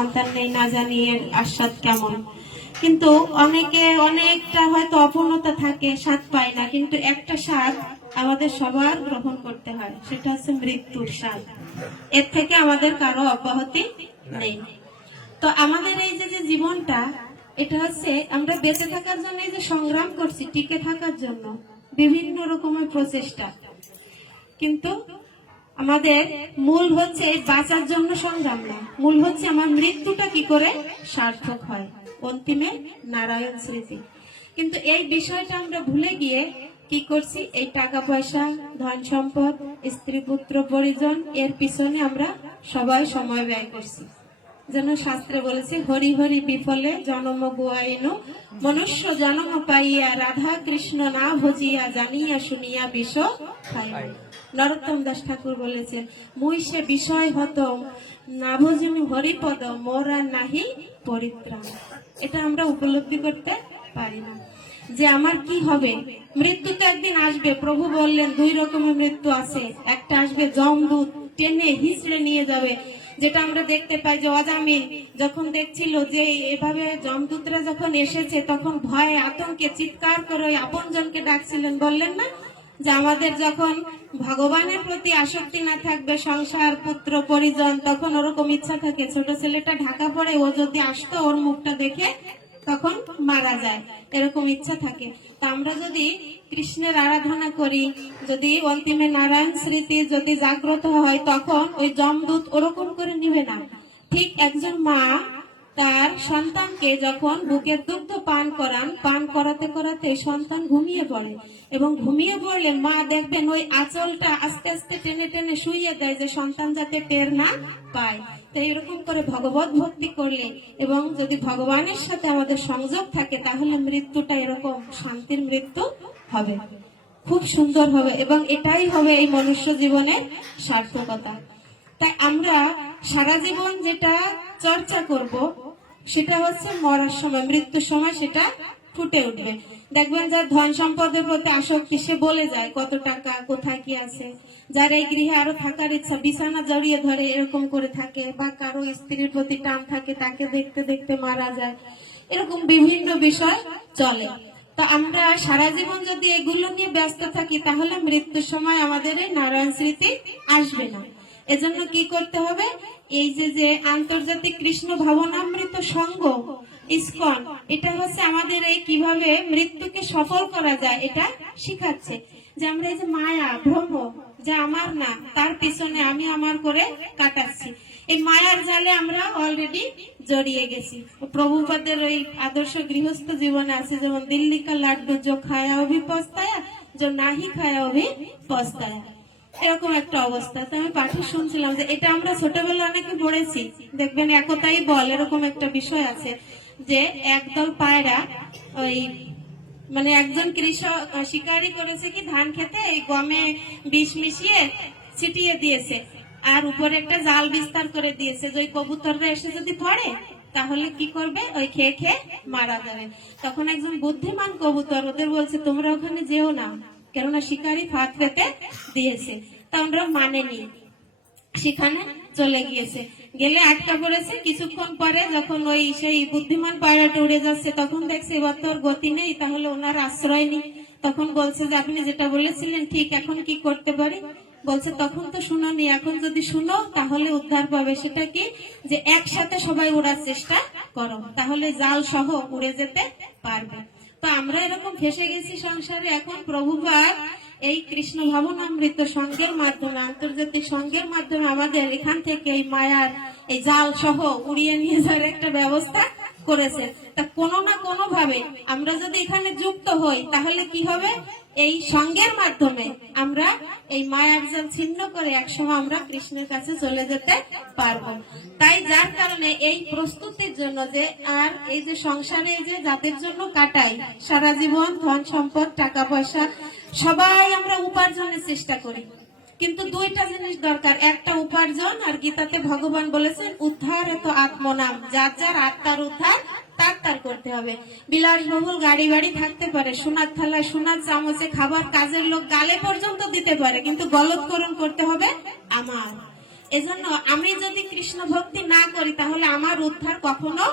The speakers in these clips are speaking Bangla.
সন্তান নেই, না জানি এর আস্বাদ কেমন। কিন্তু অনেকে অনেকটা হয়তো অপূর্ণতা থাকে, স্বাদ পায় না, কিন্তু একটা স্বাদ আমাদের সবার গ্রহণ করতে হয়, সেটা হচ্ছে মৃত্যুর স্বাদ। এর থেকে আমাদের কারও অব্যাহতি নেই। তো আমাদের এই যে যে জীবনটা, এটা হচ্ছে আমরা বেঁচে থাকার জন্য এই যে সংগ্রাম করছি, টিকে থাকার জন্য বিভিন্ন রকমের প্রচেষ্টা। কিন্তু আমাদের মূল হচ্ছে বাঁচার জন্য সংগ্রাম না। মূল হচ্ছে আমার মৃত্যুটা কি করে? সার্থক হয়। অন্তিমে নারায়ণ স্মৃতি। কিন্তু এই বিষয়টা আমরা ভুলে গিয়ে কি করছি? এই টাকা পয়সা, ধন সম্পদ স্ত্রী পুত্র পরিজন, এর পিছনে আমরা সবাই সময় ব্যয় করছি। যেন শাস্ত্রে বলেছে হরি হরি বিফলে জনম গুয়াইনু মনুষ্য জনম পাইয়া রাধা কৃষ্ণ না ভজিয়া জানিয়া শুনিয়া বিষ নরোত্তম দাস ঠাকুর বলেছেন মুই সে বিষয় হত না ভজিনু হরিপদ মোর নাহি পরিত্রাণ। এটা আমরা উপলব্ধি করতে পারি না। যে আমার কি হবে? মৃত্যু তো একদিন আসবে। প্রভু বললেন দুই রকমের মৃত্যু আছে। একটা আসবে জমদূত টেনে হিসড়ে নিয়ে যাবে। যেটা আমরা দেখতে পাই যে অজামিন যখন দেখছিল যে এভাবে জমদূতরা যখন এসেছে, তখন ভয়ে, আতঙ্কে, চিৎকার করে ওই আপনজনকে ডাকছিলেন। বললেন না যে আমাদের যখন ভগবানের প্রতি আসক্তি না থাকবে, সংসার, পুত্র, পরিজন, তখন ওরকম ইচ্ছা থাকে। ছোট ছেলেটা ঢাকা পড়ে, ও যদি আসতো ওর মুখটা দেখে তখন মারা যায়। এরকম ইচ্ছা থাকে। তো আমরা যদি কৃষ্ণের আরাধনা করি। যদি অন্তিমে নারায়ণ স্মৃতি যদি জাগ্রত হয়, তখন ওই জমদূত ওরকম করে নিবে না। ঠিক একজন মা তার সন্তানকে যখন বুকের দুগ্ধ পান করান, পান করাতে করাতে সন্তান ঘুমিয়ে পড়ে এবং ঘুমিয়ে পড়লে মা দেখবেন ওই আঁচলটা আস্তে আস্তে টেনে টেনে শুইয়ে দেয় যে সন্তান যাতে টের না পায়। তো এরকম করে ভগবত ভক্তি করলে এবং যদি ভগবানের সাথে আমাদের সংযোগ থাকে, তাহলে মৃত্যুটা এরকম শান্তির মৃত্যু হবে। খুব সুন্দর হবে এবং এটাই হবে এই মনুষ্য জীবনের সার্থকতা। তাই আমরা সারা জীবন যেটা চর্চা করব, সেটা হচ্ছে মরার সময়, মৃত্যুর সময় সেটা ফুটে উঠবে। দেখবেন যার ধন সম্পদের প্রতি আসক্তি, সে বলে যায় কত টাকা, কোথায় কি আছে। যার এই গৃহে আরও থাকার ইচ্ছা, বিছানা জড়িয়ে ধরে এরকম করে থাকে বা কারও স্ত্রীর প্রতি টান থাকে, তাকে দেখতে দেখতে মারা যায়। এরকম বিভিন্ন বিষয় চলে। তো আমরা সারা জীবন যদি এগুলো নিয়ে ব্যস্ত থাকি, তাহলে মৃত্যুর সময় আমাদের এই নারায়ণ স্মৃতি আসবে না। এজন্য কি করতে হবে? এই যে যে আন্তর্জাতিক কৃষ্ণ ভাবনামৃত সংঘ ইসকন, এটা হচ্ছে আমাদের এই কীভাবে মৃত্যুকে সফল করা যায়, এটা শিখাচ্ছে। যে আমরা এই যে মায়া, ভ্রম, যে আমার না, তার পিছনে আমি আমার করে কাটাচ্ছি। এই মায়ার জালে আমরা অলরেডি জড়িয়ে গেছি। প্রভুপাদের ওই আদর্শ গৃহস্থ জীবনে আছে, যেমন দিল্লি কা লাড্ডু জো খায়া অভি পস্তায়া জো নাহি খায়া অভি পস্তায়া। এরকম একটা অবস্থা। তো আমি পাঠে শুনছিলাম যে এটা আমরা ছোটবেলা অনেকে পড়েছি। দেখবেন একতাই বল, এরকম একটা বিষয় আছে যে একদল পায়রা ওই মানে একজন কৃষক, শিকারি করেছে কি ধান খেতে, এই গমে বিষ মিশিয়ে ছিটিয়ে দিয়েছে। আর উপরে একটা জাল বিস্তার করে দিয়েছে যে কবুতররা এসে যদি পড়ে, তাহলে কি করবে? ওই খেয়ে খেয়ে মারা যাবে। তখন একজন বুদ্ধিমান কবুতর ওদের বলছে, তোমরা ওখানে যেও না, কেননা শিকারি ফাঁক পেতে দিয়েছে। তা ওরা মানেনি। সেখানে চলে গিয়েছে। গেলে আটকা পড়েছে। কিছুক্ষণ পরে যখন ওই সেই বুদ্ধিমান পায়রাটা উড়ে যাচ্ছে, তখন দেখছে এবার তো গতি নেই, তাহলে ওনার আশ্রয় নেই। তখন বলছে যে, আপনি যেটা বলেছিলেন, ঠিক, এখন কি করতে পারি? বলছে, তখন তো শুনোনি, এখন যদি শুনো, তাহলে উদ্ধার পাবে। সেটা কি? যে একসাথে সবাই ওড়ার চেষ্টা করো, তাহলে জাল সহ উড়ে যেতে পারবে। তো আমরা এরকম ফেসে গেছি সংসারে। এখন প্রভুপাদ এই কৃষ্ণ ভবনামৃত সঙ্গের মাধ্যমে, আন্তর্জাতিক সঙ্গের মাধ্যমে আমাদের এখান থেকে এই মায়ার, এই জাল সহ উড়িয়ে নিয়ে যাওয়ার একটা ব্যবস্থা করেছে। তা কোনো না কোনো ভাবে আমরা যদি এখানে যুক্ত হই, তাহলে কি হবে? এই সঙ্গের মাধ্যমে আমরা এই মায়ার জাল ছিন্ন করে একসময় আমরা কৃষ্ণের কাছে চলে যেতে পারব। তাই যার কারণে এই প্রস্তুতির জন্য যে আর এই যে সংসারে যে যাদের জন্য কাটাই, সারা জীবন ধন সম্পদ, টাকা পয়সা, সবাই আমরা উপার্জনের চেষ্টা করি। কিন্তু দুইটা জিনিস দরকার, একটা উপার্জন, আর গীতাতে ভগবান বলেছেন, উদ্ধার এত আত্মনাম, যার যার আত্মার উদ্ধার, তার তার করতে হবে। বিলাসবহুল গাড়ি বাড়ি থাকতে পারে, সোনার থালায় সোনার চামচে খাবার কাজের লোক গালে পর্যন্ত দিতে পারে, কিন্তু গলতকরণ করতে হবে আমার। এজন্য আমি যদি কৃষ্ণ ভক্তি না করি, তাহলে আমার উদ্ধার কখনো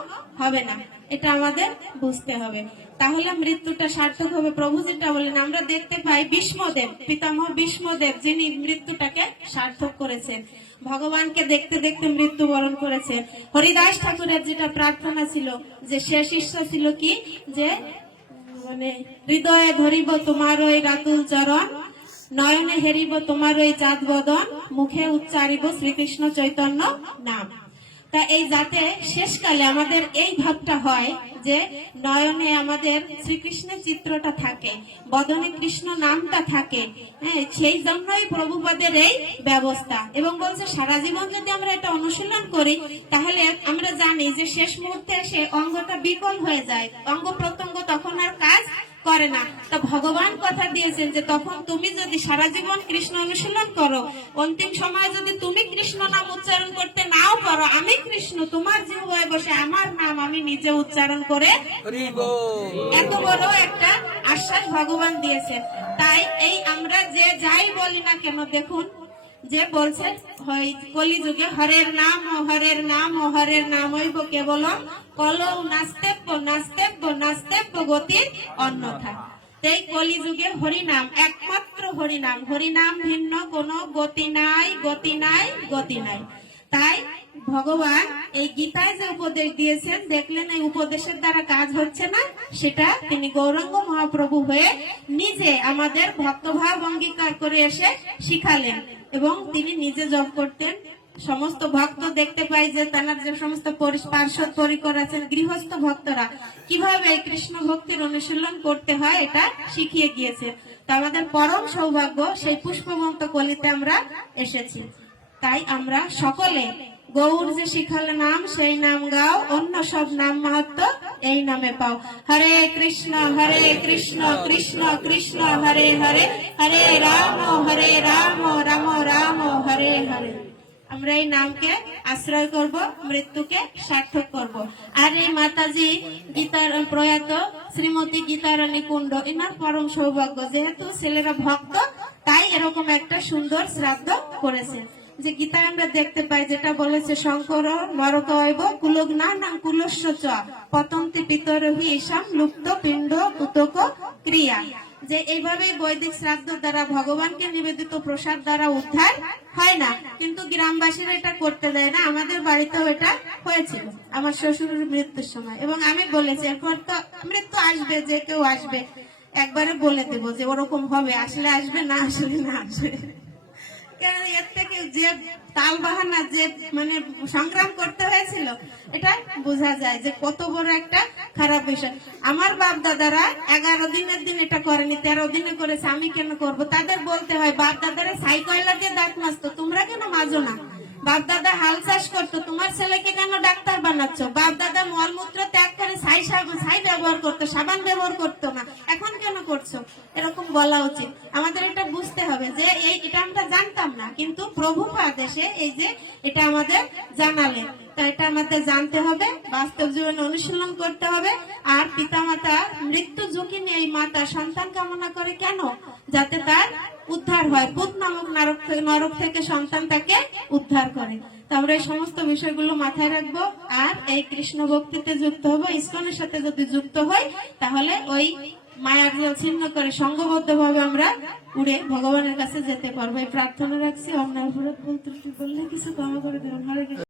হবে না। এটা আমাদের বুঝতে হবে। তাহলে মৃত্যুটা সার্থক হবে। প্রভু যেটা বলেন আমরা দেখতে পাই ভীষ্মদেব পিতামহ ভীষ্মদেব যিনি মৃত্যুটাকে সার্থক করেছেন। ভগবানকে দেখতে দেখতে মৃত্যুবরণ করেছেন হরিদাস ঠাকুরের যেটা প্রার্থনা ছিল, যে শেষ ইচ্ছা ছিল কি? যে মানে হৃদয়ে ধরিব তোমার ওই রাতুল চরণ, নয়নে হেরিব তোমার ওই চাঁদ বদন, মুখে উচ্চারিব শ্রীকৃষ্ণ চৈতন্য নাম। তা এই যাতে শেষকালে আমাদের এই ভাবটা হয় যে নয়নে আমাদের শ্রীকৃষ্ণের চিত্রটা থাকে, বদনে কৃষ্ণ নামটা থাকে। হ্যাঁ সেই জন্যই প্রভুপদের এই ব্যবস্থা। এবং বলছে, সারা জীবন যদি আমরা এটা অনুশীলন করি, তাহলে আমরা জানি যে শেষ মুহূর্তে এসে অঙ্গটা বিকল হয়ে যায়। অঙ্গ প্রত্যঙ্গ তখন আর কাজ করে না। তা ভগবান কথা দিয়েছেন যে তখন তুমি যদি সারা জীবন কৃষ্ণ অনুশীলন করো অন্তিম সময় যদি তুমি কৃষ্ণ নাম উচ্চারণ করতে নাও পারো আমি কৃষ্ণ তোমার যে হয়ে বসে আমার নাম আমি নিজে উচ্চারণ করে এত বড় একটা আশ্বাস ভগবান দিয়েছেন। তাই এই আমরা যে যাই বলি না কেন দেখুন যে বলছে কলিযুগে হরের নাম ও হরের নাম ও হরের নাম হইব কেবল কলৌ নাস্তেব্য নাস্তেব্য নাস্তেব্য গতির অন্যথা। এই কলিযুগে হরিনাম, একমাত্র হরিনাম হরিনাম ভিন্ন, কোনো গতি নাই গতি নাই গতি নাই। তাই ভগবান এই গীতায় যে উপদেশ দিয়েছেন, দেখলেন এই উপদেশের দ্বারা কাজ হচ্ছে না, সেটা তিনি গৌরাঙ্গ মহাপ্রভু হয়ে নিজে আমাদের ভক্তভাব অঙ্গীকার করে এসে শিখালেন। এবং তিনি নিজে জব করতেন। সমস্ত ভক্ত দেখতে পাই যে তার যে সমস্ত পরি- পার্শ্বদ পরিকর আছেন, গৃহস্থ ভক্তরা, কীভাবে কৃষ্ণ ভক্তির অনুশীলন করতে হয় এটা শিখিয়ে গিয়েছে। তা আমাদের পরম সৌভাগ্য, সেই পুষ্পমন্ত কলিতে আমরা এসেছি। তাই আমরা সকলে গৌর যে শিখালে নাম, সেই নাম গাও, অন্য সব নাম মাহাত্ম এই নামে পাও। হরে কৃষ্ণ হরে কৃষ্ণ কৃষ্ণ কৃষ্ণ, হরে হরে হরে রাম হরে রাম রাম রাম, হরে হরে। আমরা এই নামকে আশ্রয় করব, মৃত্যুকে সার্থক করব। আর এই মাতাজি গীতার প্রয়াত শ্রীমতী গীতারানী কুণ্ড এনার পরম সৌভাগ্য। যেহেতু ছেলেরা ভক্ত, তাই এরকম একটা সুন্দর শ্রাদ্ধ করেছে। যে গীতায় আমরা দেখতে পাই, যেটা বলেছে, শঙ্কর নরকৈব কুলগ না না কুলস্য চ, পতন্তি পিতরহি ঈশাম লুপ্ত পিণ্ড উতক ক্রিয়া। যে এইভাবে বৈদিক শ্রাদ্ধ দ্বারা ভগবানকে নিবেদিত প্রসাদ দ্বারা উদ্ধার হয় না। কিন্তু গ্রামবাসীরা এটা করতে দেয় না। আমাদের বাড়িতেও এটা হয়েছিল, আমার শ্বশুরের মৃত্যুর সময়। এবং আমি বলেছি, এরপর তো মৃত্যু আসবে, যে কেউ আসবে, একবারে বলে দেবো যে ওরকম হবে, আসলে আসবে না, আসলে না আসবে। এর থেকে তাল বাহানা মানে করতে হয়েছিল এটা বোঝা যায় যে কত বড় একটা বাপ দাদারা এগারো আমি কেন করব? তাদের বলতে হয় বাপ দাদারা সাইকয়লা দিয়ে দাঁত মাজতো, তোমরা কেন মাজো না? বাপ দাদা হাল চাষ করতো, তোমার ছেলেকে কেন ডাক্তার বানাচ্ছ? বাপ দাদা মলমূত্র ত্যাগ করে ছাই সাবান ছাই ব্যবহার করতো, সাবান ব্যবহার করতো না, এখন কেন করছ? এরকম বলা উচিত। আমাদের এটা বুঝতে হবে যে এটা আমরা জানতাম না, কিন্তু প্রভু আদেশে এই যে এটা আমাদের জানালেন। তা এটা আমাদের জানতে হবে, বাস্তব জীবনে অনুশীলন করতে হবে, আর পিতামাতা মৃত্যু ঝুঁকি নিয়ে এই মাতা সন্তান কামনা করে কেন? যাতে তার উদ্ধার হয়। পুত নামক নরক নরক থেকে সন্তান তাকে উদ্ধার করে। তো আমরা এই সমস্ত বিষয়গুলো মাথায় রাখব, আর এই কৃষ্ণ ভক্তিতে যুক্ত হব। ইস্কনের সাথে যদি যুক্ত হই, তাহলে ওই মায়ার জল ছিন্ন করে সংঘবদ্ধ ভাবে আমরা উড়ে ভগবানের কাছে যেতে পারব। এই প্রার্থনা রাখছি। অন্যায় বলতে বললে? কিছু ক্ষমা করে দেবেন।